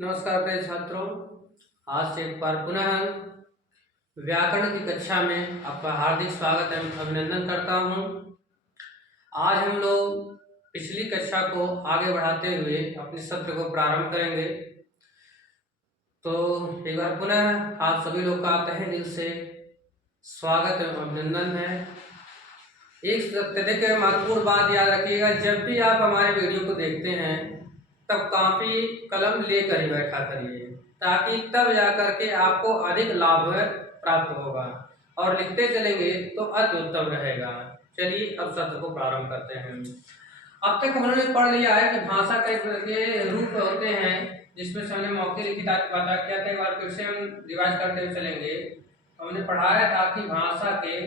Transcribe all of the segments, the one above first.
नमस्कार प्रिय छात्रों। आज से एक बार पुनः व्याकरण की कक्षा में आपका हार्दिक स्वागत एवं अभिनंदन करता हूं। आज हम लोग पिछली कक्षा को आगे बढ़ाते हुए अपने सत्र को प्रारंभ करेंगे। तो एक बार पुनः आप सभी लोग का तहे दिल से स्वागत एवं अभिनंदन है। एक अत्यधिक महत्वपूर्ण बात याद रखिएगा, जब भी आप हमारे वीडियो को देखते हैं तब कॉपी कलम लेकर ही बैठा करिए, ताकि तब जाकर के आपको अधिक लाभ प्राप्त होगा और लिखते चलेंगे तो अति उत्तम रहेगा। चलिए अब सत्र को प्रारंभ करते हैं। अब तक हमने पढ़ लिया है कि भाषा कई तरह के रूप होते हैं, जिसमें से हमने मौखिक लिखित पता किया था। एक बार फिर से हम रिवाइज करते हुए चलेंगे। हमने पढ़ाया था कि भाषा के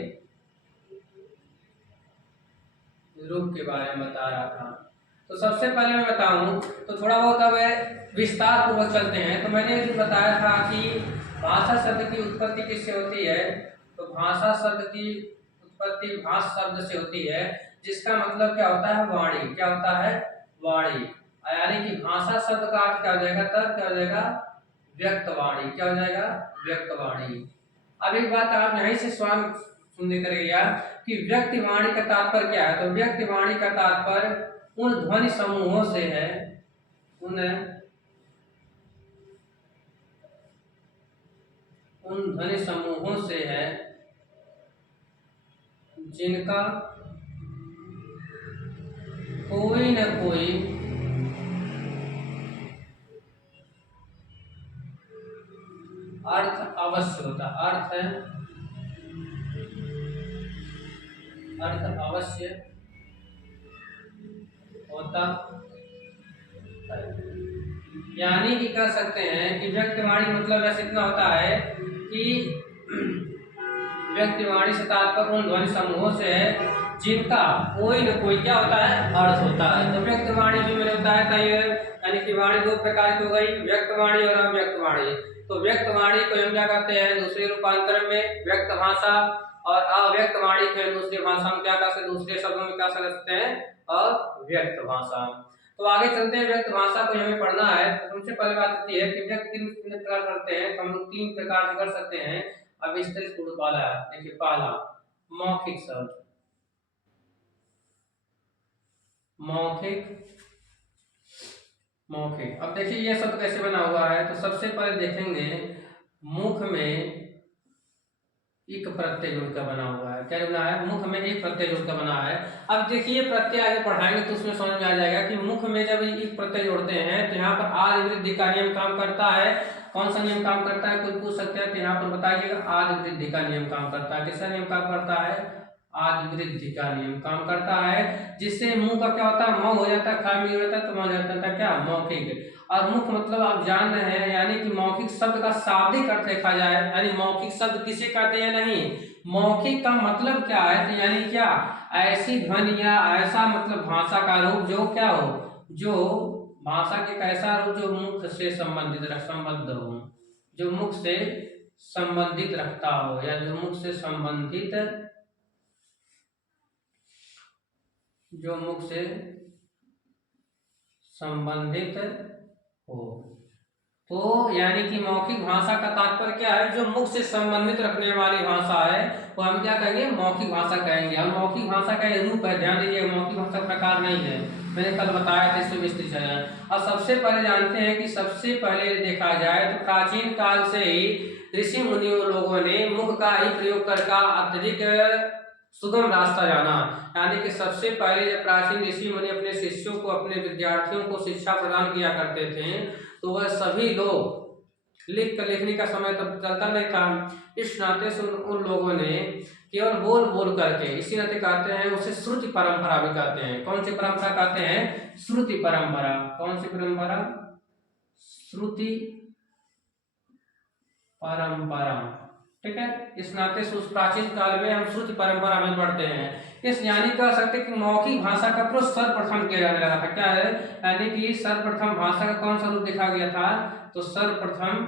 रूप के बारे में बता रहा था। तो सबसे पहले मैं बताऊं तो थोड़ा बहुत अब विस्तार पूर्वक चलते हैं। तो मैंने भी बताया था कि भाषा शब्द की उत्पत्ति किससे होती है। तो भाषा शब्द की उत्पत्ति भाष शब्द से होती है, जिसका मतलब क्या होता है, वाणी। क्या होता है, वाणी। यानी कि भाषा शब्द का अर्थ क्या हो जाएगा, तब क्या हो जाएगा, व्यक्तवाणी। क्या हो जाएगा, व्यक्तवाणी। अब एक बात आप यहीं से स्वयं सुनने करेगा कि व्यक्तिवाणी का तात्पर्य क्या है। तो व्यक्तिवाणी का तात्पर्य उन ध्वनि समूहों से है, उन ध्वनि समूहों से है जिनका कोई न कोई अर्थ अवश्य होता। अर्थ अवश्य होता है। यानी कि कह सकते हैं कि व्यक्तिवाणी मतलब ऐसे इतना होता है कि व्यक्तिवाणी से तात्पर्य उन ध्वनि समूहों से है जिनका कोई न कोई क्या होता है, अर्थ होता है। तो व्यक्तिवाणी जो मैंने बताया था, ये यानी कि वाणी दो प्रकार की हो गई, व्यक्तवाणी और अव्यक्तवाणी। तो व्यक्तवाणी को हम क्या कहते हैं, दूसरे रूपांतर में व्यक्त भाषा, और अव्यक्त वाणी को दूसरी भाषा में क्या कर सकते, दूसरे शब्दों में क्या कर सकते हैं, अव्यक्त भाषा। तो आगे चलते हैं। व्यक्त भाषा को हमें पढ़ना है। तो सबसे पहले बात होती है कि व्यक्त कितने प्रकार करते हैं। तो हम लोग तीन प्रकार से कर सकते हैं। अब विस्तृत पूर्व वाला देखिए, पहला मौखिक शब्द, मौखिक। अब देखिए ये शब्द कैसे बना हुआ है। तो सबसे पहले देखेंगे, मुख में एक प्रत्यय जुड़कर बना हुआ है। क्या बना है, मुख में एक प्रत्यय जुड़कर बना है। अब देखिए प्रत्यय आगे पढ़ाएंगे तो उसमें समझ में आ जाएगा कि मुख में जब एक प्रत्यय जोड़ते हैं तो यहाँ पर आदि वृद्धि का नियम काम करता है। कौन सा नियम काम करता है, कोई पूछ सकते हैं, तो यहाँ पर बताइएगा, आदि वृद्धि का नियम काम करता है। किसका नियम काम करता है, आदि वृद्धि का नियम काम करता है, जिससे मुंह का क्या होता है, मौ हो जाता है, खा भी हो जाता है, तो मौ हो जाता था क्या, मौखिक। और मुख मतलब आप जान रहे हैं, यानी कि मौखिक शब्द का शाब्दिक अर्थ देखा जाए, यानी मौखिक शब्द किसे कहते हैं, नहीं, मौखिक का मतलब क्या है, तो यानी क्या, ऐसी ध्वनि या ऐसा मतलब भाषा का रूप जो क्या हो, जो भाषा के कैसा रूप जो मुख से संबंध हो, जो मुख से संबंधित रखता हो, या जो मुख से संबंधित, जो मुख से संबंधित हो। तो यानी कि मौखिक भाषा का तात्पर्य क्या है, जो मुख से संबंधित रखने वाली भाषा है वो हम क्या कहेंगे, मौखिक भाषा कहेंगे। और मौखिक भाषा का ये रूप है, ध्यान दीजिए, मौखिक भाषा प्रकार नहीं है, मैंने कल बताया था, इसमें विस्तृत है। और सबसे पहले जानते हैं कि सबसे पहले देखा जाए तो प्राचीन काल से ही ऋषि मुनियों लोगों ने मुख का ही प्रयोग कर अत्यधिक सुगम रास्ता जाना। यानी कि सबसे पहले जब प्राचीन ऋषि मुनि अपने शिष्यों को, अपने विद्यार्थियों को शिक्षा प्रदान किया करते थे, तो वह सभी लोग लिखने का समय तब चलता नहीं था। इस नाते से उन लोगों ने केवल बोल बोल करके, इसी नाते कहते हैं उसे श्रुति परंपरा भी कहते हैं। कौन सी परंपरा कहते हैं, श्रुति परंपरा। कौन सी परंपरा, श्रुति परंपरा, ठीक है। इस नाते से उस प्राचीन काल में हम श्रुति परंपरा में पढ़ते हैं। इस यानी कह सकते कि मौखिक भाषा का प्रयोग सर्वप्रथम किया जाने लगा था। क्या है, यानी कि सर्वप्रथम भाषा का कौन सा रूप देखा गया था, तो सर्वप्रथम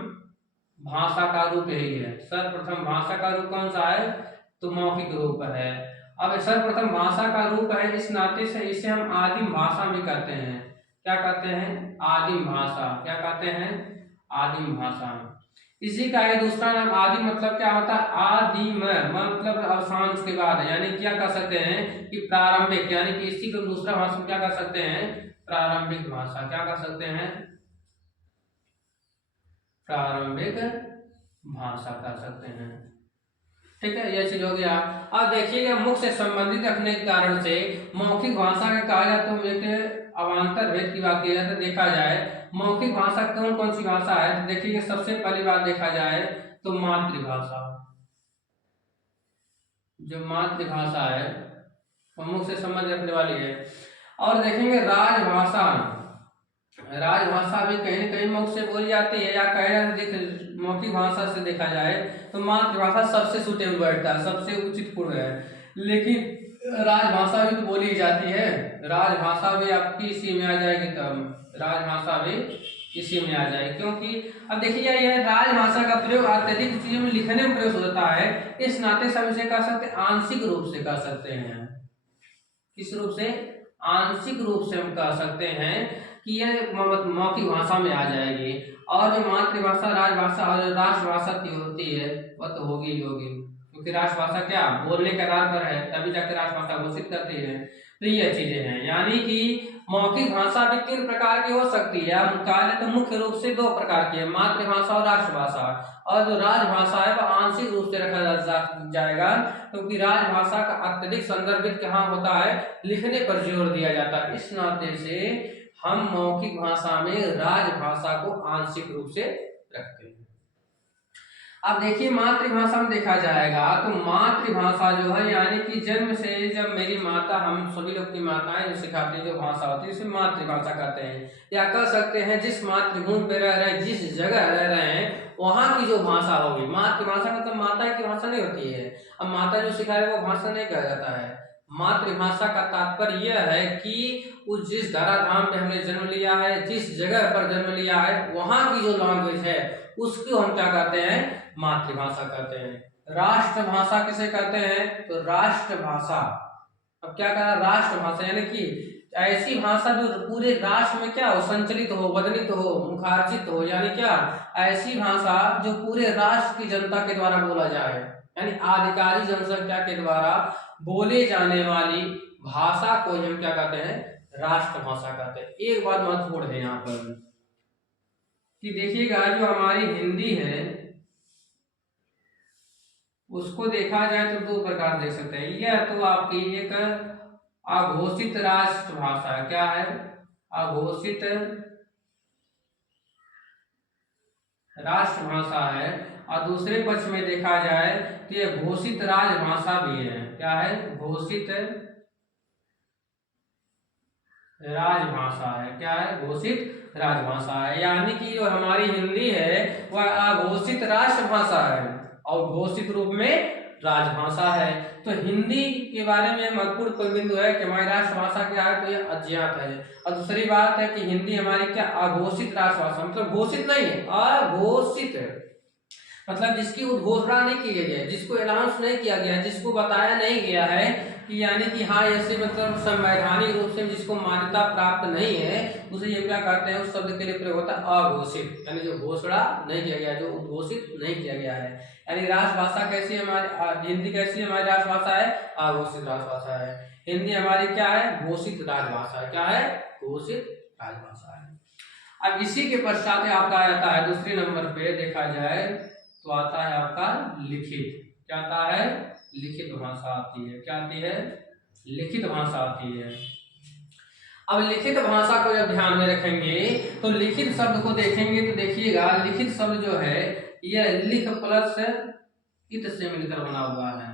भाषा का रूप यही है। सर्वप्रथम भाषा का रूप कौन सा है, तो मौखिक रूप है। अब सर्वप्रथम भाषा का रूप है, इस नाते से इसे हम आदिम भाषा भी कहते हैं। क्या कहते हैं, आदिम भाषा। क्या कहते हैं, आदिम भाषा। इसी का ये दूसरा नाम आदिम मतलब क्या होता है, आदिम मतलब अवसान उसके बाद है, यानी क्या कह सकते हैं कि प्रारंभिक, यानी कि इसी को दूसरा भाषा में क्या कह सकते हैं, प्रारंभिक भाषा। क्या कह सकते हैं, प्रारंभिक भाषा कह सकते हैं। ठीक है, ये चीज हो गया। अब देखिएगा मुख से संबंधित रखने के कारण से मौखिक भाषा का कहा जाए तो एक अवान्तर भेद की बात की जाए तो देखा जाए मौखिक भाषा कौन कौन सी भाषा है, तो देखिए सबसे पहली बात देखा जाए तो मातृभाषा। जो मातृभाषा है वो मुख से संबंध रखने वाली है। और देखेंगे राजभाषा। राजभाषा भी कहीं न कहीं मुख से बोली जाती है, या कहीं मौखिक भाषा से देखा जाए तो मातृभाषा सबसे सुटेबल बैठता है, सबसे उचित पूर्ण है। लेकिन राजभाषा भी तो बोली जाती है, राजभाषा भी आपकी इसी में आ जाएगी, तब राजभाषा भी इसी में आ जाएगी। क्योंकि अब देखिए यह राजभाषा का प्रयोग अत्यधिक चीजों में लिखने में प्रयोग होता है, इस नाते सब इसे कह सकते हैं आंशिक रूप से कह सकते हैं। किस रूप से, आंशिक रूप से हम कह सकते हैं कि यह मौखिक भाषा में आ जाएगी। और जो मातृभाषा राजभाषा और राष्ट्रभाषा की होती है वह तो होगी ही होगी, क्योंकि राष्ट्रभाषा क्या बोलने के आधार पर है, तभी जाकर राष्ट्रभाषा घोषित करती है। तो ये चीजें हैं, यानी कि मौखिक भाषा भी 3 प्रकार की हो सकती है। हम कहा जाए तो मुख्य रूप से 2 प्रकार की है, मातृभाषा और राष्ट्रभाषा। और जो राजभाषा है वह आंशिक रूप से रखा जाएगा, क्योंकि राजभाषा का अत्यधिक संदर्भित कहाँ होता है, लिखने पर जोर दिया जाता है। इस नाते से हम मौखिक भाषा में राजभाषा को आंशिक रूप से रखते हैं। अब देखिए मातृभाषा में देखा जाएगा तो मातृभाषा जो है, यानी कि जन्म से जब मेरी माता, हम सभी लोग की माताएं जो सिखाती जो भाषा होती है उसे मातृभाषा कहते हैं, या कह सकते हैं जिस मातृभूमि पे रह रहे हैं, जिस जगह रह रहे हैं वहां की जो भाषा होगी। मातृभाषा मतलब माता की भाषा नहीं होती है, अब माता जो सिखा रहे वो भाषा नहीं कहा जाता है। मातृभाषा का तात्पर्य यह है कि उस जिस धराधाम पे हमने जन्म लिया है, जिस जगह पर जन्म लिया है, वहां की जो लैंग्वेज है उसको हम क्या कहते हैं, मातृभाषा कहते हैं। राष्ट्रभाषा किसे कहते हैं, तो राष्ट्रभाषा। अब क्या कहा, राष्ट्रभाषा यानी कि ऐसी भाषा जो पूरे राष्ट्र में क्या हो, संचलित हो, वदनित हो, मुखार्जित हो, यानी क्या ऐसी भाषा जो पूरे राष्ट्र की जनता के द्वारा बोला जाए, यानी आधिकारिक जनसंख्या के द्वारा बोले जाने वाली भाषा को हम क्या कहते हैं, राष्ट्रभाषा कहते हैं। एक बात महत्वपूर्ण है यहाँ पर कि देखिएगा जो हमारी हिंदी है उसको देखा जाए तो 2 प्रकार देख सकते हैं। यह तो आपकी एक अघोषित राष्ट्रभाषा, क्या है, अघोषित राष्ट्रभाषा है। और दूसरे पक्ष में देखा जाए तो यह घोषित राजभाषा भी है। क्या है, घोषित राजभाषा है। क्या है, घोषित राजभाषा है, यानी कि जो हमारी हिंदी है वह अघोषित राष्ट्रभाषा है और घोषित रूप में राजभाषा है। तो हिंदी के बारे में महत्वपूर्ण बिंदु है कि हमारी राष्ट्रभाषा क्या है, तो यह अज्ञात है। और दूसरी बात है कि हिंदी हमारी क्या अघोषित राष्ट्रभाषा, मतलब घोषित नहीं है, अघोषित है, मतलब जिसकी उद्घोषणा नहीं की गई है, जिसको अनाउंस नहीं किया गया, जिसको बताया नहीं गया है कि यानी कि हाँ ऐसे मतलब संवैधानिक रूप से जिसको मान्यता प्राप्त नहीं है उसे ये क्या कहते हैं, उस शब्द के लिए प्रयोग होता है अघोषित, यानी जो घोषणा नहीं किया गया, जो उद्घोषित नहीं किया गया है। यानी राष्ट्रभाषा कैसी हमारी, हिंदी कैसी हमारी राष्ट्रभाषा है, अघोषित राष्ट्रभाषा है। हिंदी हमारी क्या है, घोषित राजभाषा है। क्या है, घोषित राजभाषा है। अब इसी के पश्चात आपका आता है दूसरे नंबर पे देखा जाए तो आता है आपका लिखित। क्या आता है, लिखित भाषा आती है। क्या आती है, लिखित भाषा आती है। अब लिखित भाषा को जब ध्यान में रखेंगे तो लिखित शब्द को देखेंगे तो देखिएगा लिखित शब्द जो है यह लिख प्लस इत से मिलकर बना हुआ है।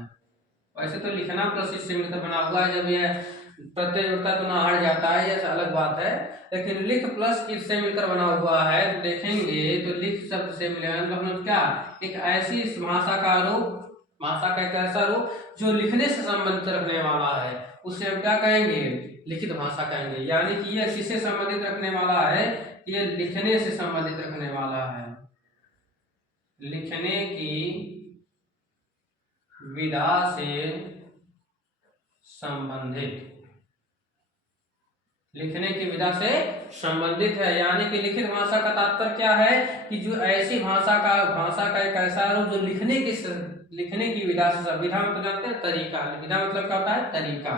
वैसे तो लिखना प्लस इत से मिलकर बना हुआ है, जब यह प्रत्यय जुड़ता तो ना हट जाता है, यह अलग बात है, लेकिन लिख प्लस इत से मिलकर बना हुआ है तो देखेंगे तो लिख शब्द से मिलेगा तो हम क्या, एक ऐसी भाषा का रूप, भाषा का एक ऐसा रूप जो लिखने से संबंधित रखने वाला है उसे हम क्या कहेंगे, लिखित भाषा कहेंगे। यानी कि यह किससे संबंधित रखने वाला है, यह लिखने से संबंधित रखने वाला है, लिखने की विधा से संबंधित लिखने की विधा से संबंधित है। यानी कि लिखित भाषा का तात्पर्य क्या है कि जो ऐसी भाषा का एक ऐसा रूप जो लिखने की विधा से, विधा मतलब जानते हैं तरीका, विधा मतलब क्या होता है तरीका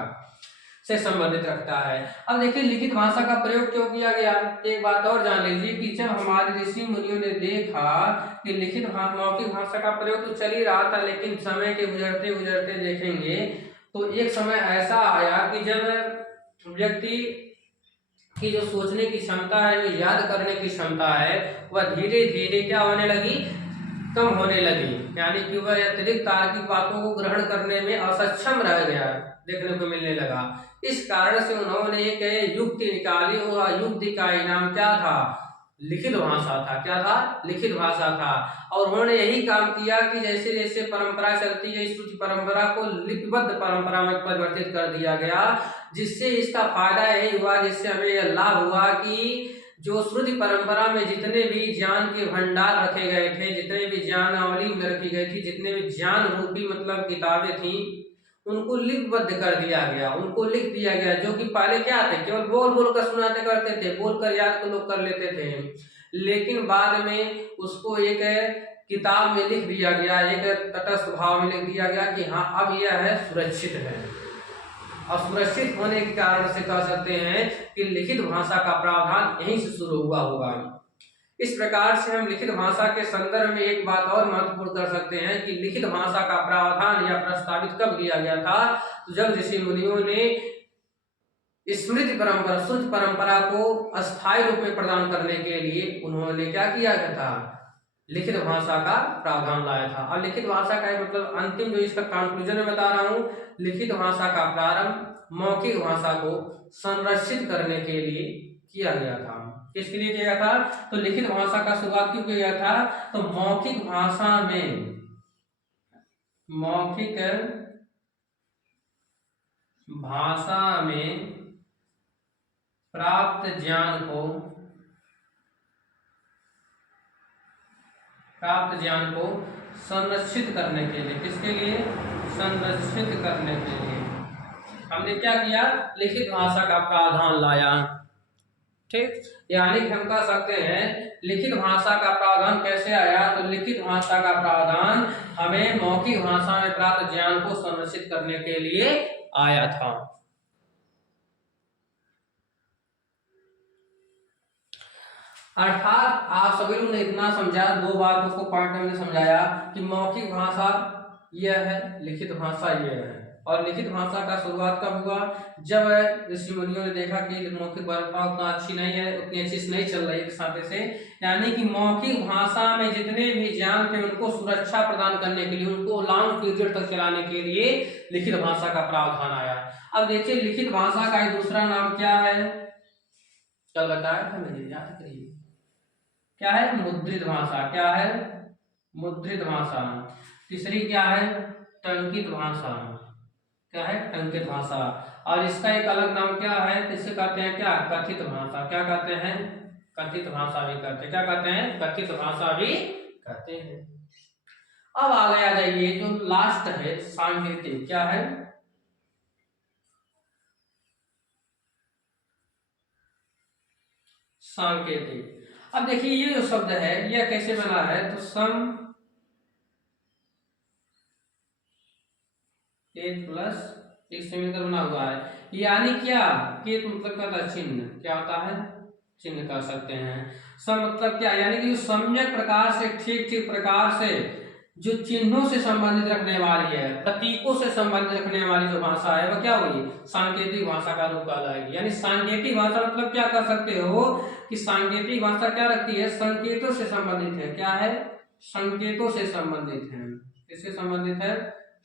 से संबंधित रखता है। अब देखिए लिखित भाषा का प्रयोग क्यों किया गया, एक बात और जान लीजिए कि जब हमारे ऋषि मुनियों ने देखा कि मौखिक भाषा का प्रयोग तो चल ही रहा था, लेकिन समय के गुजरते गुजरते देखेंगे तो एक समय ऐसा आया कि जब व्यक्ति की जो सोचने की क्षमता है, जो याद करने की क्षमता है, वह धीरे धीरे क्या होने लगी, कम होने लगी। यानी कि वह अतिरिक्त तार्किक बातों को ग्रहण करने में असक्षम रह गया, देखने को मिलने लगा। इस कारण से उन्होंने एक युक्ति निकाली और युक्ति का इनाम क्या था, लिखित भाषा था। क्या था, लिखित भाषा था। और उन्होंने यही काम किया कि जैसे जैसे परंपरा चलती है, इस परंपरा को लिपिबद्ध परंपरा में परिवर्तित कर दिया गया, जिससे इसका फायदा यही हुआ, जिससे हमें यह लाभ हुआ कि जो श्रुति परंपरा में जितने भी ज्ञान के भंडार रखे गए थे, जितने भी ज्ञानावली में रखी गई थी, जितने भी ज्ञान रूपी मतलब किताबें थी, उनको लिपिबद्ध कर दिया गया, उनको लिख दिया गया। जो कि पहले क्या थे, केवल बोल बोल कर सुनाते करते थे, बोल कर याद तो लोग कर लेते थे, लेकिन बाद में उसको एक किताब में लिख दिया गया, एक तटस्थ भाव में लिख दिया गया कि हाँ अब यह है सुरक्षित है। और सुरक्षित होने के कारण से कह सकते हैं कि लिखित भाषा का प्रावधान यहीं से शुरू हुआ होगा। इस प्रकार से हम लिखित भाषा के संदर्भ में एक बात और महत्वपूर्ण कर सकते हैं कि लिखित भाषा का प्रावधान या प्रस्तावित कब किया गया था, तो जब ऋषि मुनियों ने स्मृति परंपरा, श्रुति परंपरा को अस्थायी रूप में प्रदान करने के लिए उन्होंने क्या किया गया था, लिखित भाषा का प्रावधान लाया था। और लिखित भाषा का मतलब अंतिम जो इसका कंक्लूजन में बता रहा हूँ, लिखित भाषा का प्रारंभ मौखिक भाषा को संरक्षित करने के लिए किया गया था। किसके लिए किया गया था, तो लिखित भाषा का शुरुआत क्यों किया गया था, तो मौखिक भाषा में प्राप्त ज्ञान को संरक्षित करने के लिए, किसके लिए, संरक्षित करने के लिए हमने क्या किया, लिखित भाषा का प्रावधान लाया। ठीक, यानी कि हम कह सकते हैं लिखित भाषा का प्रावधान कैसे आया, तो लिखित भाषा का प्रावधान हमें मौखिक भाषा में प्राप्त ज्ञान को संरक्षित करने के लिए आया था। अर्थात आप सभी लोगों ने इतना समझा, दो बातों को पॉइंट में समझाया कि मौखिक भाषा यह है, लिखित भाषा यह है। और लिखित भाषा का शुरुआत कब हुआ, जब ऋषि मुनियों ने देखा कि मौखिक परंपरा उतना अच्छी नहीं है, उतनी अच्छी नहीं चल रही एक साथ से, यानी कि मौखिक भाषा में जितने भी ज्ञान थे उनको सुरक्षा प्रदान करने के लिए, उनको लॉन्ग पीरियड तक चलाने के लिए लिखित भाषा का प्रावधान आया। अब देखिए लिखित भाषा का दूसरा नाम क्या है, कल बताया था मैंने, याद करिए, क्या है, मुद्रित भाषा। क्या है, मुद्रित भाषा। तीसरी क्या है, टंकित भाषा। क्या है, टंकित भाषा। और इसका एक अलग नाम क्या है, इसे कहते हैं क्या, कथित भाषा। क्या कहते हैं, कथित भाषा भी कहते हैं। क्या कहते हैं, कथित भाषा भी कहते हैं। अब आगे आ जाइए, जो लास्ट है सांकेतिक। क्या है, सांकेतिक। अब देखिए ये जो शब्द है यह कैसे बना है, तो सम एक प्लस एक से मिलकर बना हुआ है। यानी क्या, के मतलब क्या होता है, चिन्ह। क्या होता है, चिन्ह कह सकते हैं। सम मतलब क्या, यानी कि सम्यक प्रकार से, ठीक ठीक प्रकार से जो चिन्हों से संबंधित रखने वाली है, प्रतीकों से संबंधित रखने वाली जो भाषा है वह क्या होगी, सांकेतिक भाषा का रूप कहलाएगी। यानी सांकेतिक भाषा मतलब क्या कर सकते हो कि सांकेतिक भाषा क्या रखती है, संकेतों से संबंधित है। क्या है, संकेतों से संबंधित है। किससे संबंधित है,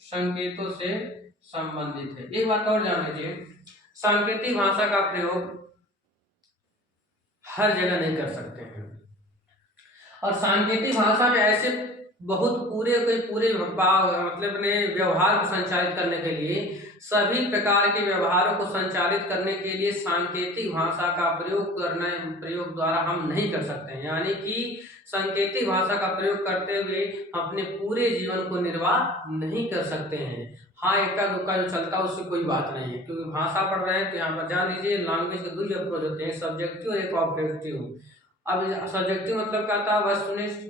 संकेतों से संबंधित है। एक बात और जान लीजिए, सांकेतिक भाषा का प्रयोग हर जगह नहीं कर सकते हैं। और सांकेतिक भाषा में ऐसे बहुत पूरे मतलब अपने व्यवहार को संचालित करने के लिए, सभी प्रकार के व्यवहारों को संचालित करने के लिए सांकेतिक भाषा का प्रयोग द्वारा हम नहीं कर सकते हैं। यानी कि सांकेतिक भाषा का प्रयोग करते हुए अपने पूरे जीवन को निर्वाह नहीं कर सकते हैं। हाँ इक्का दुक्का जो चलता है उससे कोई बात नहीं है, क्योंकि भाषा पढ़ रहे हैं तो यहाँ पर जान लीजिए लैंग्वेज के दो ही अप्रोच होते हैं, सब्जेक्टिव और एक ऑब्जेक्टिव। अब सब्जेक्टिव मतलब क्या था, वस्तुनिष्ठ,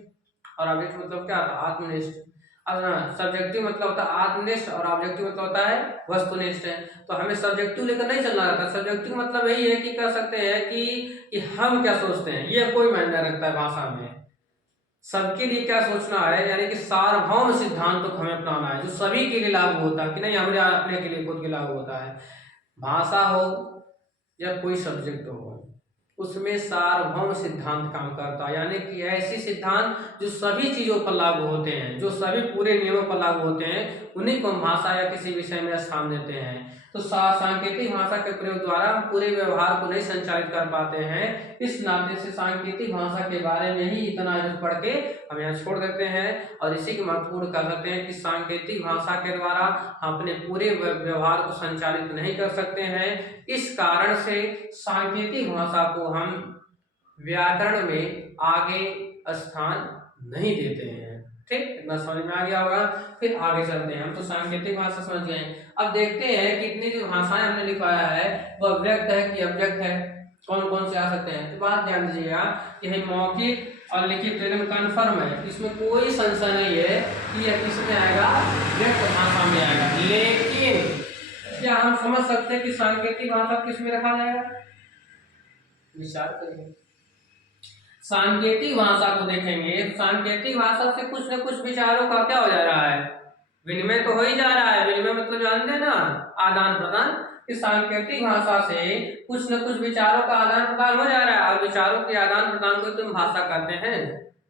और ऑब्जेक्टिव मतलब क्या था, आत्मनिष्ठ। अब सब्जेक्टिव मतलब होता है आत्मनिष्ठ और ऑब्जेक्टिव मतलब होता है वस्तुनिष्ठ है। तो हमें सब्जेक्टिव लेकर नहीं चलना रहता, सब्जेक्टिव मतलब यही है कि कह सकते हैं कि हम क्या सोचते हैं, ये कोई मायने रखता है भाषा में। सबके लिए क्या सोचना है, यानी कि सार्वभौम सिद्धांतों को हमें अपनाना है, जो सभी के लिए लागू होता है, कि नहीं हमारे अपने के लिए खुद के लागू होता है। भाषा हो या कोई सब्जेक्ट हो, उसमें सार्वभौम सिद्धांत काम करता है, यानी कि ऐसे सिद्धांत जो सभी चीजों पर लागू होते हैं, जो सभी पूरे नियमों पर लागू होते हैं, उन्हीं को हम भाषा या किसी विषय में स्थान देते हैं। तो सांकेतिक भाषा के प्रयोग द्वारा हम पूरे व्यवहार को नहीं संचालित कर पाते हैं, इस नाते से सांकेतिक भाषा के बारे में ही इतना पढ़ के हम यहाँ छोड़ देते हैं, और इसी के महत्वपूर्ण कर सकते हैं कि सांकेतिक भाषा के द्वारा हम अपने पूरे व्यवहार को संचालित नहीं कर सकते हैं। इस कारण से सांकेतिक भाषा को हम व्याकरण में आगे स्थान नहीं देते हैं। ठीक, इतना समझ में आ गया होगा। फिर आगे चलते हैं, हम तो सांकेतिक भाषा समझ गए। अब देखते हैं कितनी जो भाषाएं हमने लिखवाया है वो व्यक्त है कि अव्यक्त है, कौन कौन से आ सकते हैं। तो बात ध्यान दीजिएगा कि मौखिक और लिखित एकदम कन्फर्म है, इसमें कोई संशय नहीं है कि यह किसमें आएगा, व्यक्त भाषा में आएगा। लेकिन क्या हम समझ सकते हैं कि सांकेतिक भाषा किसमें रखा जाएगा, विचार करिए। सांकेतिक भाषा को देखेंगे, सांकेतिक भाषा से कुछ न कुछ विचारों का क्या हो जा रहा है, विनिमय तो हो ही जा रहा है। विनिमय मतलब जानते हैं ना, आदान प्रदान। इस सांकेतिक भाषा से कुछ न कुछ विचारों का आदान प्रदान हो जा रहा है, और विचारों के आदान प्रदान को तुम भाषा कहते हैं।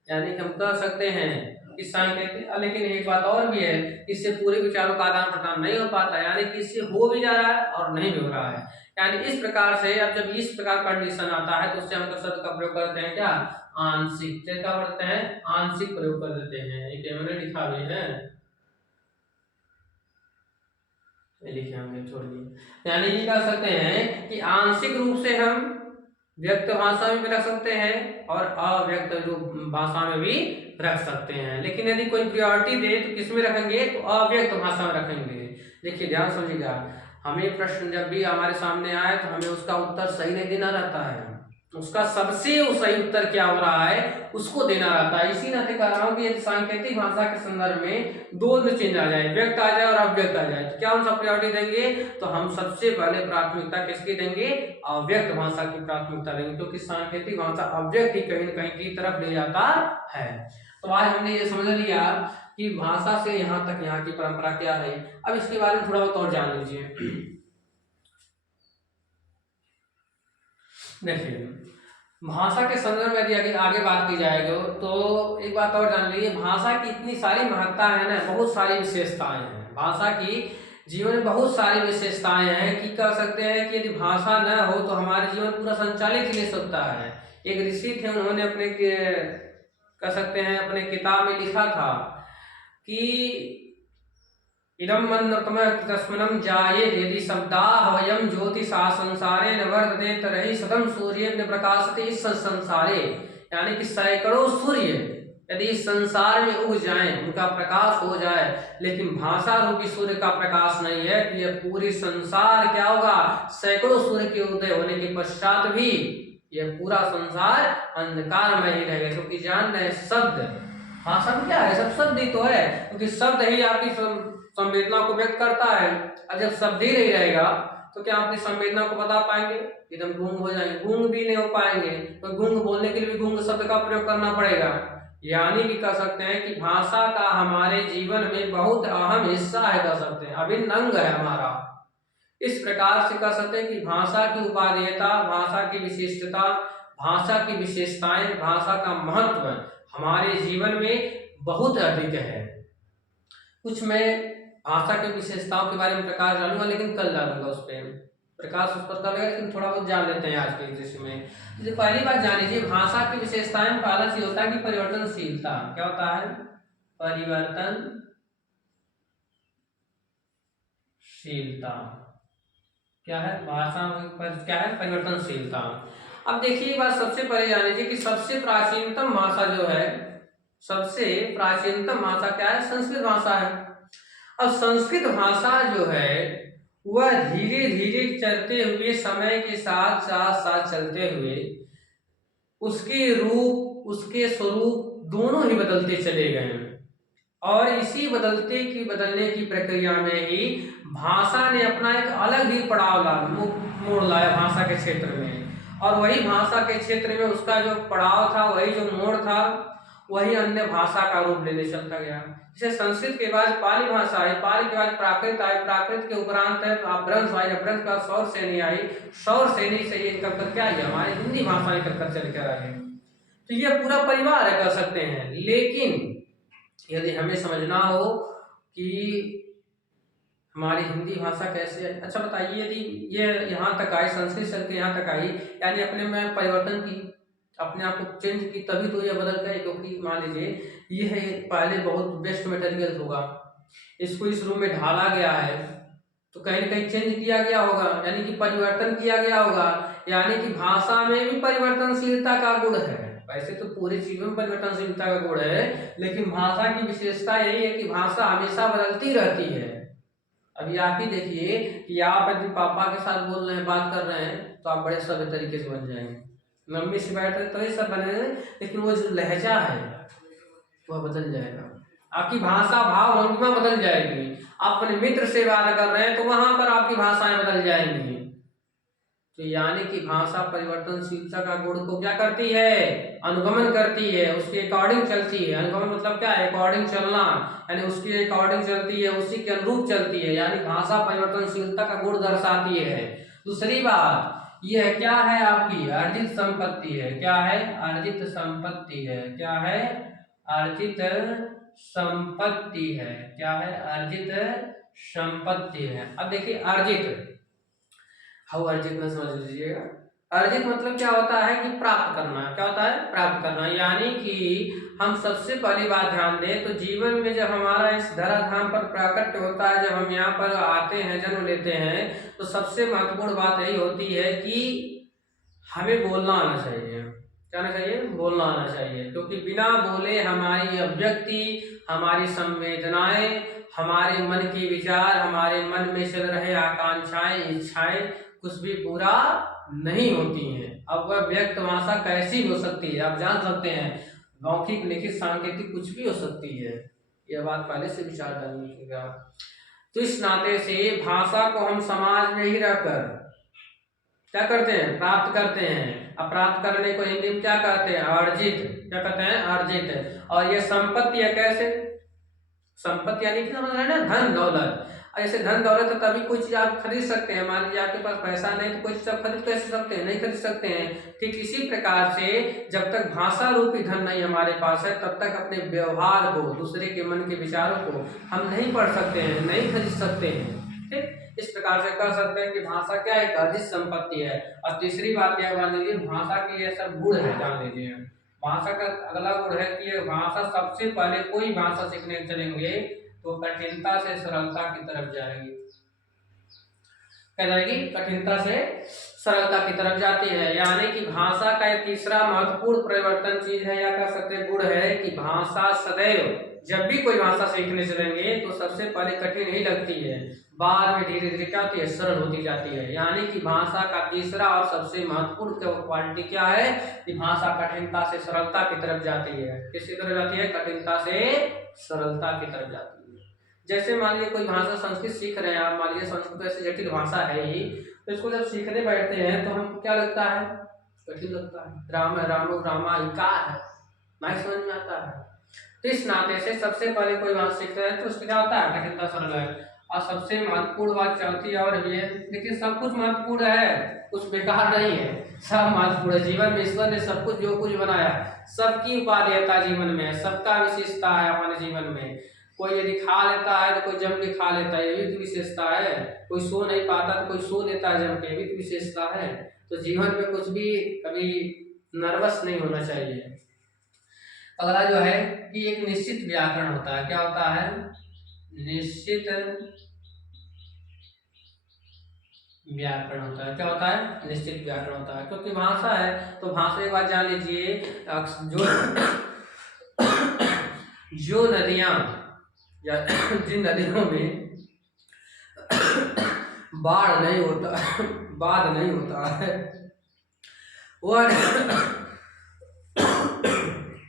यानी कि हम कह सकते हैं कि सांकेतिक, लेकिन एक बात और भी है, इससे पूरे विचारों का आदान प्रदान नहीं हो पाता, यानी कि इससे हो भी जा रहा है और नहीं भी हो रहा है। यानी इस प्रकार से अब जब इस प्रकार कंडीशन आता है तो उससे हम शब्द का प्रयोग करते हैं क्या, आंशिक। क्या करते हैं, आंशिक प्रयोग कर देते हैं। एक मैंने लिखा भी है, लिखे होंगे, छोड़िए। यानी कि कह सकते हैं कि आंशिक रूप से हम व्यक्त भाषा में भी रख सकते हैं और अव्यक्त रूप भाषा में भी रख सकते हैं, लेकिन यदि कोई प्रायोरिटी दे तो किसमें रखेंगे, तो अव्यक्त भाषा में रखेंगे। देखिए ध्यान समझिएगा, हमें प्रश्न जब भी हमारे सामने आए तो हमें उसका उत्तर सही नहीं देना रहता है, उसका सबसे सही उत्तर क्या हो रहा है उसको देना रहता है। इसी नाते कह रहा हूं कि यदि सांकेतिक भाषा के संदर्भ में दो चीज आ जाए, व्यक्त आ जाए और अव्यक्त आ जाए, तो क्या हम सब प्रायोरिटी देंगे, तो हम सबसे पहले प्राथमिकता किसकी देंगे, अव्यक्त भाषा की प्राथमिकता देंगे, क्योंकि सांकेतिक भाषा अव्यक्त ही कहीं न कहीं की तरफ ले जाता है। तो आज हमने ये समझ लिया कि भाषा से यहाँ तक यहाँ की परंपरा क्या रही। अब इसके बारे में थोड़ा बहुत और जान लीजिए। देखिए भाषा के संदर्भ में यदि आगे बात की जाएगी तो एक बात और जान लीजिए, भाषा की इतनी सारी महत्ता है ना, बहुत सारी विशेषताएं हैं भाषा की, जीवन में बहुत सारी विशेषताएं हैं कि कह सकते हैं कि यदि भाषा न हो तो हमारे जीवन पूरा संचालित ही नहीं सकता है। एक ऋषि थे, उन्होंने अपने कह सकते हैं अपने किताब में लिखा था कि इदं मन्नतमः कृतस्मनं जायेत् यदि शब्दाः वयं ज्योतिषा संसारे न वर्तते तर्हि शतं सूर्येण प्रकाशते इस संसारे। यानी कि सैकड़ों सूर्य यदि इस संसार में उग जाएं, उनका प्रकाश हो जाए, लेकिन भाषा रूपी सूर्य का प्रकाश नहीं है, तो यह पूरी संसार क्या होगा, सैकड़ों सूर्य के उदय होने के पश्चात भी यह पूरा संसार अंधकार में ही रहेगा। क्योंकि जान रहे शब्द, भाषा में क्या है, सब शब्द ही तो है, क्योंकि शब्द ही आपकी संवेदना को व्यक्त करता है। और जब शब्द ही नहीं रहेगा तो क्या अपनी संवेदना को बता पाएंगे, एकदम गूंग हो जाएंगे, गूंग भी नहीं हो पाएंगे। तो गूंग बोलने के लिए भी गूंग शब्द का प्रयोग करना पड़ेगा। यानी कि कह सकते हैं कि भाषा का हमारे जीवन में बहुत अहम हिस्सा है, कह सकते हैं अभिन्न अंग है हमारा। इस प्रकार से कह सकते हैं कि भाषा की उपादेयता, भाषा की विशिष्टता, भाषा की विशेषताएं, भाषा का महत्व हमारे जीवन में बहुत अधिक है। कुछ मैं भाषा की विशेषताओं के बारे में प्रकाश डालूंगा, लेकिन कल डालूंगा उस पर प्रकाश, उस पर करेगा, लेकिन थोड़ा बहुत जान लेते हैं आज के दृश्य में। तो पहली बात जान लीजिए, भाषा की विशेषताएं में पहला चीज होता है कि परिवर्तनशीलता। क्या होता है, परिवर्तनशीलता। क्या है भाषा में, क्या है, परिवर्तनशीलता। अब देखिए बात सबसे पहले जान लीजिए कि सबसे प्राचीनतम भाषा जो है, सबसे प्राचीनतम भाषा क्या है, संस्कृत भाषा है। अब संस्कृत भाषा जो है वह धीरे धीरे चलते हुए समय के साथ साथ साथ चलते हुए उसके रूप उसके स्वरूप दोनों ही बदलते चले गए हैं। और इसी बदलने की प्रक्रिया में ही भाषा ने अपना एक अलग ही पड़ाव मोड़ लाया भाषा के क्षेत्र में। और वही भाषा के क्षेत्र में उसका जो पड़ाव था, वही जो मोड़ था, वही अन्य भाषा का रूप लेने चलता गया। जैसे संस्कृत के बाद पाली भाषा आई, पाली के बाद प्राकृत आई, प्राकृत के उपरांत अपभ्रंश आई, अपभ्रंश के बाद सौर सेनी आई, सौर सेनी से ये निकल कर क्या आई, हमारी हिंदी भाषा निकल कर चल कर आई। तो ये पूरा परिवार है कह सकते हैं। लेकिन यदि हमें समझना हो कि हमारी हिंदी भाषा कैसे है, अच्छा बताइए, यदि ये यहाँ तक आई, संस्कृत चल के यहाँ तक आई, यानी अपने में परिवर्तन की, अपने आप को चेंज की, तभी तो ये बदल गए। क्योंकि मान लीजिए ये है पहले बहुत बेस्ट मटेरियल होगा, इसको इस रूम में ढाला गया है, तो कहीं ना कहीं चेंज किया गया होगा, यानी कि परिवर्तन किया गया होगा। यानी कि भाषा में भी परिवर्तनशीलता का गुण है। वैसे तो पूरे जीवन में परिवर्तनशीलता का गुण है, लेकिन भाषा की विशेषता यही है कि भाषा हमेशा बदलती रहती है। अभी आप ही देखिए कि आप यदि पापा के साथ बोल रहे हैं, बात कर रहे हैं, तो आप बड़े सभ्य तरीके से बन जाएंगे। मम्मी से बैठ रहे तो ये सब बने, लेकिन वो जो लहजा है वह बदल जाएगा। आपकी भाषा भाव भंगिमा बदल जाएगी। आप अपने मित्र से बात कर रहे हैं तो वहां पर आपकी भाषाएं बदल जाएंगी। तो यानी कि भाषा परिवर्तनशीलता का गुण को क्या करती है, अनुगमन करती है, उसके अकॉर्डिंग चलती है। अनुगमन मतलब क्या है, अकॉर्डिंग चलना, यानी उसके अकॉर्डिंग चलती है, उसी के अनुरूप चलती है, यानी भाषा परिवर्तनशीलता का गुण दर्शाती है। दूसरी बात यह क्या है, आपकी अर्जित संपत्ति है। क्या है, अर्जित संपत्ति है। क्या है, अर्जित संपत्ति है। क्या है, अर्जित संपत्ति है। अब देखिए अर्जित, हाउ अर्जित में समझ लीजिएगा। अर्जित मतलब क्या होता है कि प्राप्त करना। क्या होता है, प्राप्त करना। यानी कि हम सबसे पहली बात ध्यान दें तो जीवन में जब हमारा इस धराधाम पर प्राकट्य होता है, जब हम यहाँ पर आते हैं, जन्म लेते हैं, तो सबसे महत्वपूर्ण बात यही होती है कि हमें बोलना आना चाहिए। क्या आना चाहिए, बोलना आना चाहिए। क्योंकि बिना बोले हमारी अभिव्यक्ति, हमारी संवेदनाएं, हमारे मन के विचार, हमारे मन में चल रहे आकांक्षाएं, इच्छाएं कुछ भी पूरा नहीं होती हैं। अब वह व्यक्त भाषा कैसी हो सकती है, आप जान सकते हैं, मौखिक, लिखित, सांकेतिक कुछ भी हो सकती है। यह बात पहले से विचार करने की। तो इस नाते से भाषा को हम समाज में ही रहकर क्या करते हैं, प्राप्त करते हैं। अब प्राप्त करने को हिंदी में क्या कहते हैं, अर्जित। क्या कहते हैं, अर्जित। और ये संपत्ति है। कैसे, संपत्ति यानी कि समझ रहे हैं ना, धन दौलत। ऐसे धन दौलत है तभी कोई चीज आप खरीद सकते हैं। मान लीजिए आपके पास पैसा नहीं तो कोई चीज आप खरीद कैसे सकते हैं, नहीं खरीद सकते हैं। ठीक इसी प्रकार से जब तक भाषा रूपी धन नहीं हमारे पास है, तब तक अपने व्यवहार को, दूसरे के मन के विचारों को हम नहीं पढ़ सकते हैं, नहीं खरीद सकते हैं। ठीक, इस प्रकार से कह सकते हैं कि भाषा क्या है, अर्जित संपत्ति है। और तीसरी बात क्या मान लीजिए, भाषा के ये सब गुण है, जान लीजिए। भाषा का अगला गुण है कि भाषा सबसे पहले कोई भाषा सीखने चलेंगे तो कठिनता से सरलता की तरफ जाएगी। क्या जाएगी, कठिनता से सरलता की तरफ जाती है। यानी कि भाषा का एक तीसरा महत्वपूर्ण परिवर्तन चीज है, या कह सकते गुण है कि भाषा सदैव, जब भी कोई भाषा सीखने चलेंगे तो सबसे पहले कठिन ही लगती है, बाद में धीरे धीरे क्या होती है, सरल होती जाती है। यानी कि भाषा का तीसरा और सबसे महत्वपूर्ण क्वालिटी क्या है कि भाषा कठिनता से सरलता की तरफ जाती है। किसकी तरफ जाती है, कठिनता से सरलता की तरफ जाती है। जैसे मान लीजिए कोई भाषा संस्कृत सीख रहे हैं आप, मान लीजिए संस्कृत ऐसी जटिल भाषा है ही, तो इसको जब सीखने बैठते हैं तो हमको क्या लगता है, कठिन लगता है। राम रामो रामायिकार है, नहीं समझ में आता है। तो इस नाते से सबसे पहले कोई भाषा सीख रहे हैं तो उसका क्या होता है, कठिनता सरल है। और सबसे महत्वपूर्ण बात चौथी और भी है, लेकिन सब कुछ महत्वपूर्ण है, कुछ बेकार नहीं है, सब महत्वपूर्ण है। जीवन में ईश्वर ने सब कुछ जो कुछ बनाया, सबकी उपादेयता जीवन में है, सबका विशेषता है हमारे जीवन में। कोई यदि खा लेता है तो कोई जम के खा लेता है, ये भी तो विशेषता है। कोई सो नहीं पाता तो कोई सो लेता है जम के, ये भी तो विशेषता है। तो जीवन में कुछ भी कभी नर्वस नहीं होना चाहिए। अगला जो है कि एक निश्चित व्याकरण होता है। क्या होता है, निश्चित व्याकरण होता है। क्या होता है, निश्चित व्याकरण होता है। क्योंकि भाषा है तो भाषा एक बात जान लीजिए, जो नदियां या जिन नदियों में बाढ़ नहीं होता बाढ़ नहीं होता है, वह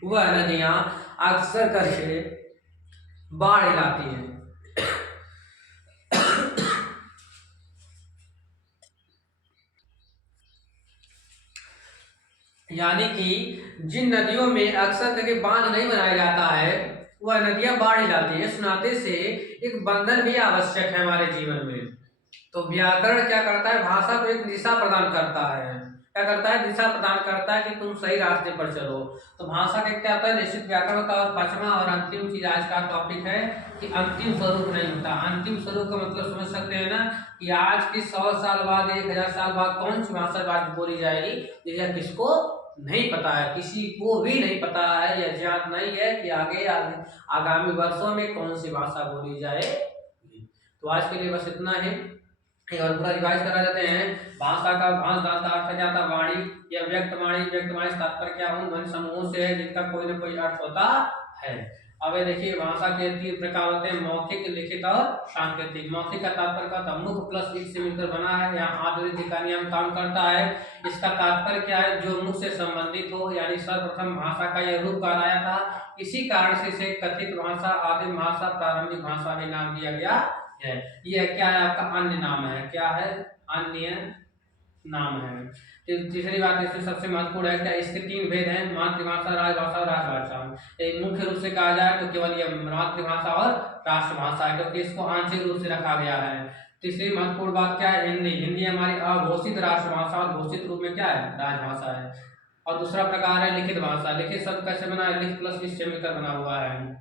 वह नदियाँ अक्सर करके बाढ़ लाती हैं। यानी कि जिन नदियों में अक्सर करके बांध नहीं बनाया जाता है, वह नदियां बाढ़ लाती हैं। इस नाते से एक बंधन भी आवश्यक है हमारे जीवन में। तो व्याकरण क्या करता है, भाषा को एक दिशा प्रदान करता है। क्या करता है, दिशा प्रदान करता है कि तुम सही रास्ते पर चलो। तो भाषा का क्या होता है, निश्चित व्याकरण होता है। और पांचवा और अंतिम चीज आज का टॉपिक है कि अंतिम स्वरूप नहीं होता। अंतिम स्वरूप का मतलब समझ सकते हैं ना, कि आज की 100 साल बाद 1000 साल बाद कौन सी भाषा बात बोली जाएगी, यह किसको नहीं पता है, किसी को भी नहीं पता है, यह ज्ञात नहीं है कि आगे आगामी वर्षों में कौन सी भाषा बोली जाएगी। तो आज के लिए बस इतना ही। एक और पूरा रिवाइज करा जाते हैं। भाषा का भाष दाता अर्थ जाता वाणी या व्यक्त वाणी से तात्पर्य क्या हो, ध्वनि समूह से है जिनका कोई न कोई अर्थ होता है। अब ये देखिए, भाषा के 3 प्रकार होते हैं, मौखिक, लिखित और सांकेतिक। मौखिक का तात्पर्य क्या था, मुख प्लस एक से मिलकर बना है। यहाँ आदि का नियम काम करता है। इसका तात्पर्य क्या है, जो मुख से संबंधित हो, यानी सर्वप्रथम भाषा का यह रूप कहलाया था। इसी कारण से इसे कथित भाषा, आदिम भाषा, प्रारंभिक भाषा भी नाम दिया गया है। ये क्या है आपका, अन्य नाम है। क्या है, अन्य नाम है। तीसरी बात इसमें सबसे महत्वपूर्ण है क्या, इसके 3 भेद हैं, मातृभाषा, राजभाषा और राजभाषा। मुख्य रूप से कहा जाए तो केवल ये मातृभाषा और राष्ट्रभाषा है, क्योंकि इसको आंशिक रूप से रखा गया है। तीसरी महत्वपूर्ण बात क्या है, हिंदी। हिंदी हमारी अघोषित राष्ट्रभाषा और घोषित रूप में क्या है, राजभाषा है। और दूसरा प्रकार है लिखित भाषा। लिखित शब्द कैसे बना है, लिख प्लस इस से मिलकर बना हुआ है।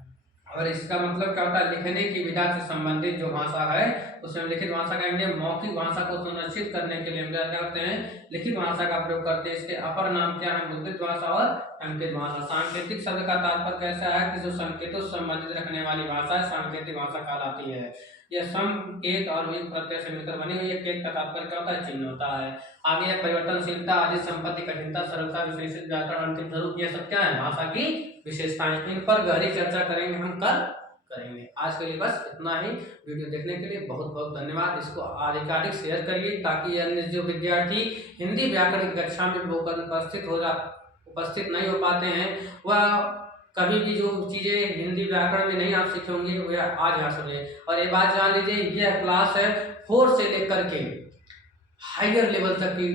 और इसका मतलब क्या होता है, लिखने की विधा से संबंधित जो भाषा है उसमें लिखित भाषा कहेंगे। मौखिक भाषा को संरक्षित करने के लिए हम क्या करते हैं, लिखित भाषा का प्रयोग करते हैं। इसके अपर नाम क्या है, मुद्रित भाषा और अंकित भाषा। सांकेतिक शब्द का तात्पर्य कैसा है कि जो संकेतों से संबंधित रखने वाली भाषा है, सांकेतिक भाषा कहलाती है। यह संकेत और प्रत्यय से मिलकर बनी हुई है। केत का तात्पर्य क्या होता है, चिन्ह होता है। आगे परिवर्तनशीलता, आदि, संपत्ति, कठिनता, सरलता, विशेषित, व्याकरण, अंतिम स्वरूप, ये सब क्या है, भाषा की विशेषताएं। इन पर गहरी चर्चा करेंगे हम, कल करेंगे। आज के लिए बस इतना ही। वीडियो देखने के लिए बहुत बहुत धन्यवाद। इसको अधिकाधिक शेयर करिए ताकि अन्य जो विद्यार्थी हिंदी व्याकरण की कक्षा में उपस्थित नहीं हो पाते हैं, वह कभी भी जो चीजें हिंदी व्याकरण में नहीं आप सीखे होंगे वह आज यहाँ सुनिए। और एक बात जान लीजिए, यह क्लास है 4 से लेकर के हायर लेवल तक की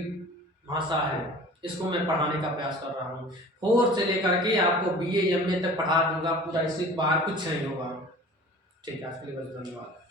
भाषा है, इसको मैं पढ़ाने का प्रयास कर रहा हूँ। 4 से लेकर के आपको BA MA तक पढ़ा दूंगा पूरा, इससे बाहर कुछ नहीं होगा। ठीक है, आज के लिए बस धन्यवाद।